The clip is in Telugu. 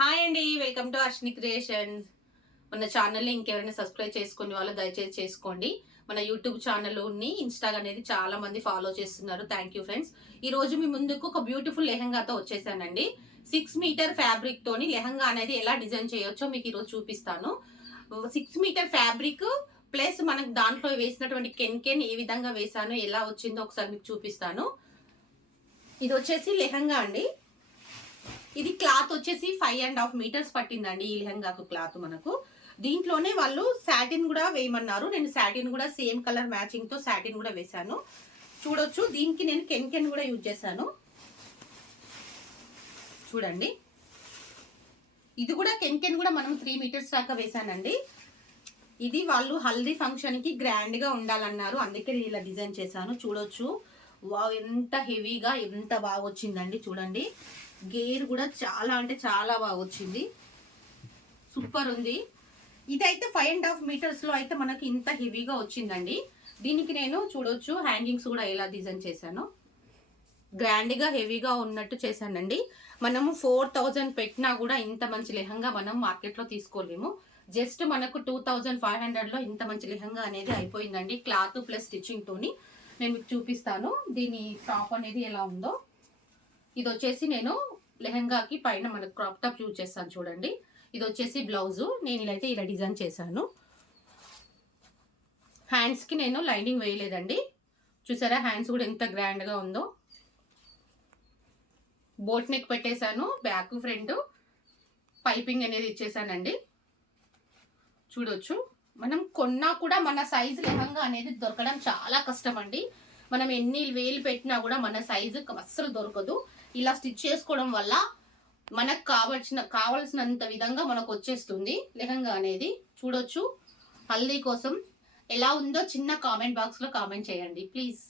హాయ్ అండి, వెల్కమ్ టు అర్షిని క్రియేషన్స్. మన ఛానల్ని ఇంకెవరైనా సబ్స్క్రైబ్ చేసుకునే వాళ్ళు దయచేసి చేసుకోండి. మన యూట్యూబ్ ఛానల్ని ఇన్స్టాగ్ అనేది చాలా మంది ఫాలో చేస్తున్నారు. Thank you friends. ఈ రోజు మీ ముందుకు ఒక బ్యూటిఫుల్ లెహంగాతో వచ్చేసానండి. 6 మీటర్ ఫ్యాబ్రిక్ తోని లెహంగా అనేది ఎలా డిజైన్ చేయొచ్చో మీకు ఈరోజు చూపిస్తాను. 6 మీటర్ ఫ్యాబ్రిక్ ప్లస్ మనకు దాంట్లో వేసినటువంటి కెన్ ఏ విధంగా వేసాను, ఎలా వచ్చిందో ఒకసారి మీకు చూపిస్తాను. ఇది వచ్చేసి లెహంగా అండి. ఇది క్లాత్ వచ్చేసి 5.5 మీటర్స్ పట్టిందండి ఈ లెహంగాకు క్లాత్ మనకు. దీంట్లోనే వాళ్ళు సాటిన్ కూడా వేయమన్నారు. నేను సాటిన్ కూడా సేమ్ కలర్ మ్యాచింగ్ తో సాటిన్ కూడా వేశాను. చూడొచ్చు, దీనికి నేను కెన్ కూడా యూజ్ చేశాను. చూడండి, ఇది కూడా కెన్ కూడా మనం 3 మీటర్స్ దాకా వేశానండి. ఇది వాళ్ళు హల్దీ ఫంక్షన్ కి గ్రాండ్ గా ఉండాలన్నారు, అందుకే నేను ఇలా డిజైన్ చేశాను. చూడొచ్చు, వావ్ ఎంత హెవీగా ఎంత బాగా వచ్చిందండి. చూడండి, గేర్ కూడా చాలా అంటే చాలా బాగా వచ్చింది, సూపర్ ఉంది. ఇదైతే 5.5 మీటర్స్ లో అయితే మనకి ఇంత హెవీగా వచ్చిందండి. దీనికి నేను చూడొచ్చు హ్యాంగింగ్స్ కూడా ఎలా డిజైన్ చేశాను, గ్రాండ్ గా హెవీగా ఉన్నట్టు చేశానండి. మనము 4000 పెట్టినా కూడా ఇంత మంచి లెహంగా మనం మార్కెట్ లో తీసుకోలేము. జస్ట్ మనకు 2500 లో ఇంత మంచి లెహంగా అనేది అయిపోయిందండి. క్లాత్ ప్లస్ స్టిచ్చింగ్ తోని నేను మీకు చూపిస్తాను దీని టాప్ అనేది ఎలా ఉందో. ఇది వచ్చేసి నేను లెహంగాకి పైన మనకు క్రాప్ టాప్ యూజ్ చేస్తాను. చూడండి, ఇది వచ్చేసి బ్లౌజు. నేను ఇలా డిజైన్ చేశాను. హ్యాండ్స్కి నేను లైనింగ్ వేయలేదండి. చూసారా, హ్యాండ్స్ కూడా ఎంత గ్రాండ్గా ఉందో. బోట్ నెక్ పెట్టేశాను, బ్యాక్ ఫ్రంట్ పైపింగ్ అనేది ఇచ్చేసానండి. చూడొచ్చు, మనం కొన్నా కూడా మన సైజు లెహంగా అనేది దొరకడం చాలా కష్టం అండి. మనం ఎన్ని వేలు పెట్టినా కూడా మన సైజు అస్సలు దొరకదు. ఇలా స్టిచ్ చేసుకోవడం వల్ల మనకు కావాల్సినంత విధంగా మనకు వచ్చేస్తుంది లెహంగా అనేది. చూడొచ్చు, హల్దీ కోసం ఎలా ఉందో చిన్న కామెంట్ బాక్స్లో కామెంట్ చేయండి ప్లీజ్.